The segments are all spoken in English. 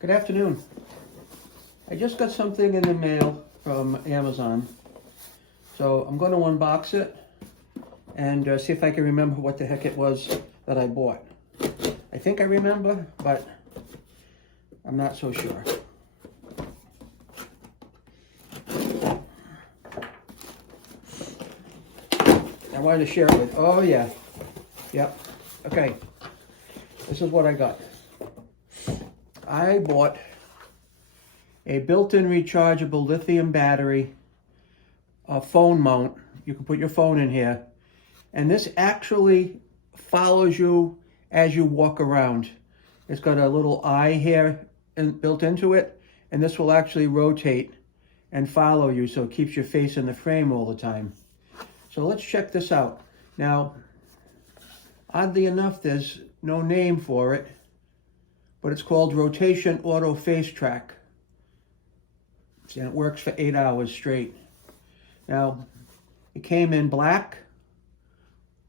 Good afternoon. I just got something in the mail from Amazon, so I'm going to unbox it and see if I can remember what the heck it was that I bought. I think I remember, but I'm not so sure. I wanted to share it with, oh yeah, yep, okay. This is what I got. I bought a built-in rechargeable lithium battery, a phone mount. You can put your phone in here. And this actually follows you as you walk around. It's got a little eye here built into it, and this will actually rotate and follow you, so it keeps your face in the frame all the time. So let's check this out. Now, oddly enough, there's no name for it, but it's called Rotation Auto Face Track. And it works for 8 hours straight. Now, it came in black,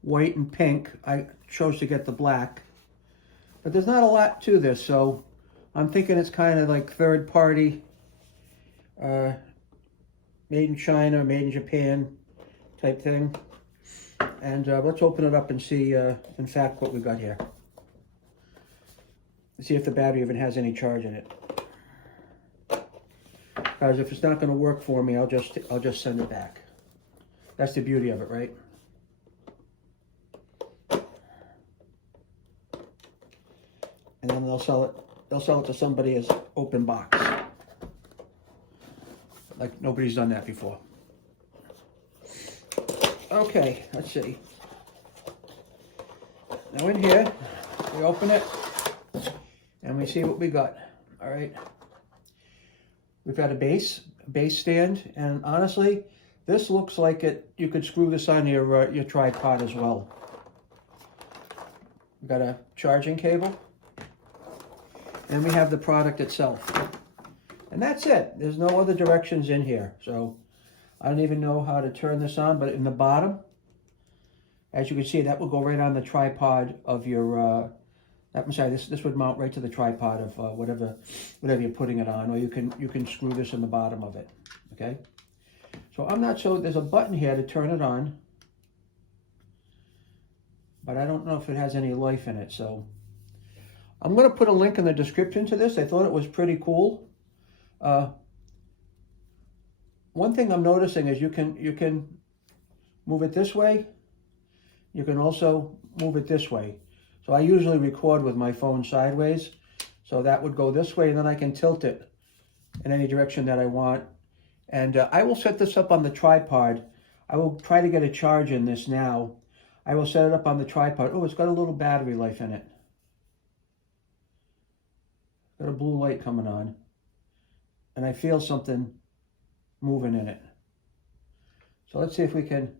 white, and pink. I chose to get the black. But there's not a lot to this, so I'm thinking it's kind of like third party, made in China, made in Japan type thing. And let's open it up and see, in fact, what we've got here. Let's see if the battery even has any charge in it. Because if it's not going to work for me, I'll just send it back. That's the beauty of it, right? And then they'll sell it to somebody as open box. Like nobody's done that before. Okay, let's see. Now in here, we open it and we see what we got. All right. We've got a base stand, and honestly, this looks like you could screw this on your tripod as well. We've got a charging cable, and we have the product itself. And that's it. There's no other directions in here, so I don't even know how to turn this on, but in the bottom, as you can see, that will go right on the tripod of your, I'm sorry, this would mount right to the tripod of whatever you're putting it on, or you can screw this in the bottom of it, okay? So I'm not sure, there's a button here to turn it on, but I don't know if it has any life in it, so I'm going to put a link in the description to this. I thought it was pretty cool. One thing I'm noticing is you can move it this way. You can also move it this way. So I usually record with my phone sideways. So that would go this way, and then I can tilt it in any direction that I want. And I will set this up on the tripod. I will try to get a charge in this now. I will set it up on the tripod. Oh, it's got a little battery life in it. Got a blue light coming on. And I feel something moving in it. So let's see if we can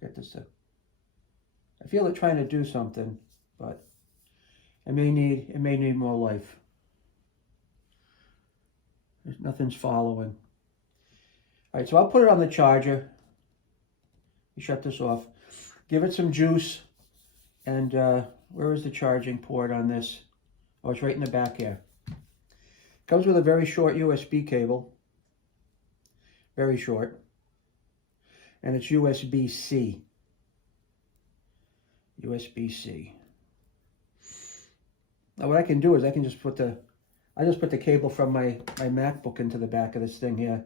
get this to, I feel it trying to do something, but it may need more life. Nothing's following. All right, so I'll put it on the charger. You shut this off. Give it some juice. And where is the charging port on this? Oh, it's right in the back here. Comes with a very short USB cable. Very short. And it's USB-C. USB-C. Now what I can do is I can just put the cable from my MacBook into the back of this thing here.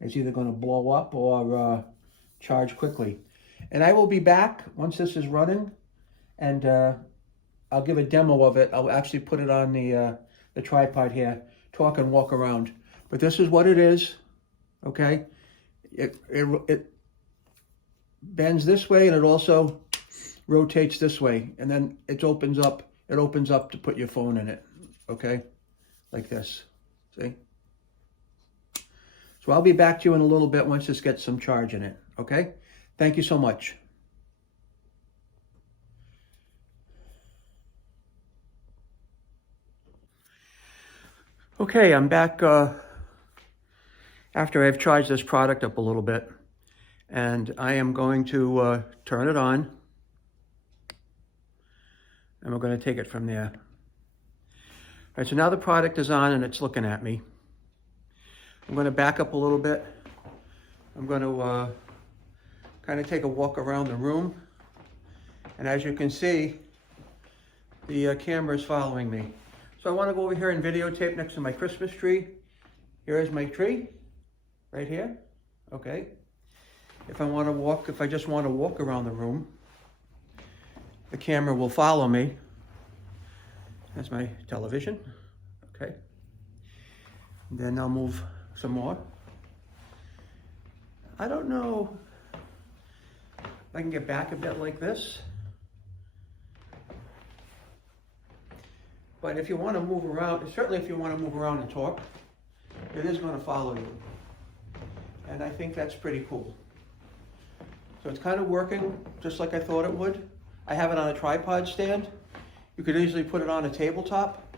It's either going to blow up or charge quickly. And I will be back once this is running, and I'll give a demo of it. I'll actually put it on the tripod here, talk and walk around. But this is what it is, okay? It bends this way, and it also rotates this way, and then it opens up to put your phone in it, okay? Like this, see? So I'll be back to you in a little bit once this gets some charge in it, okay? Thank you so much. Okay, I'm back after I've charged this product up a little bit, and I am going to turn it on, and we're going to take it from there. right, so now the product is on and it's looking at me. I'm going to back up a little bit. I'm going to kind of take a walk around the room. And as you can see, the camera is following me. So I want to go over here and videotape next to my Christmas tree. Here is my tree, right here. Okay. If I just want to walk around the room, the camera will follow me. That's my television. Okay. And then I'll move some more. I don't know if I can get back a bit like this. But if you want to move around, certainly if you want to move around and talk, it is going to follow you. And I think that's pretty cool. So it's kind of working just like I thought it would. I have it on a tripod stand. You could easily put it on a tabletop.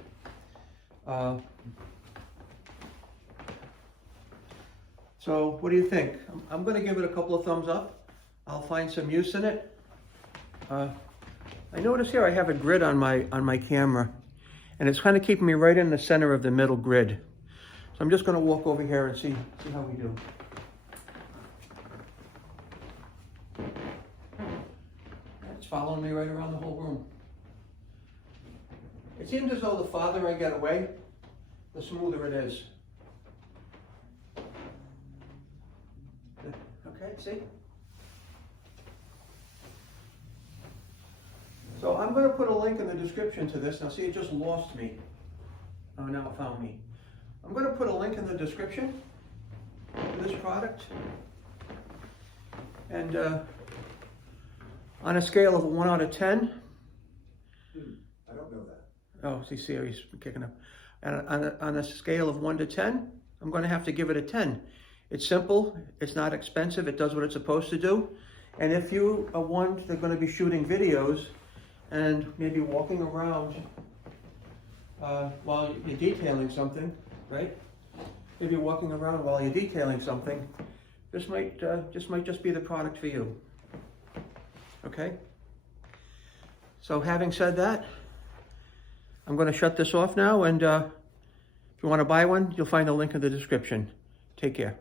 So what do you think? I'm going to give it a couple of thumbs up. I'll find some use in it. I notice here I have a grid on my camera, and it's kind of keeping me right in the center of the middle grid. So I'm just going to walk over here and see how we do. It's following me right around the whole room. It seems as though the farther I get away, the smoother it is. Okay, see? So I'm going to put a link in the description to this. Now see, it just lost me. Oh, now it found me. I'm going to put a link in the description to this product. And on a scale of 1 out of 10. I don't know that. Oh, see, he's kicking up. And on a scale of 1 to 10, I'm going to have to give it a 10. It's simple, it's not expensive, it does what it's supposed to do. And if you are one that's going to be shooting videos and maybe walking around while you're detailing something, right? Maybe walking around while you're detailing something, this might just be the product for you. Okay? So having said that, I'm going to shut this off now, and if you want to buy one, you'll find the link in the description. Take care.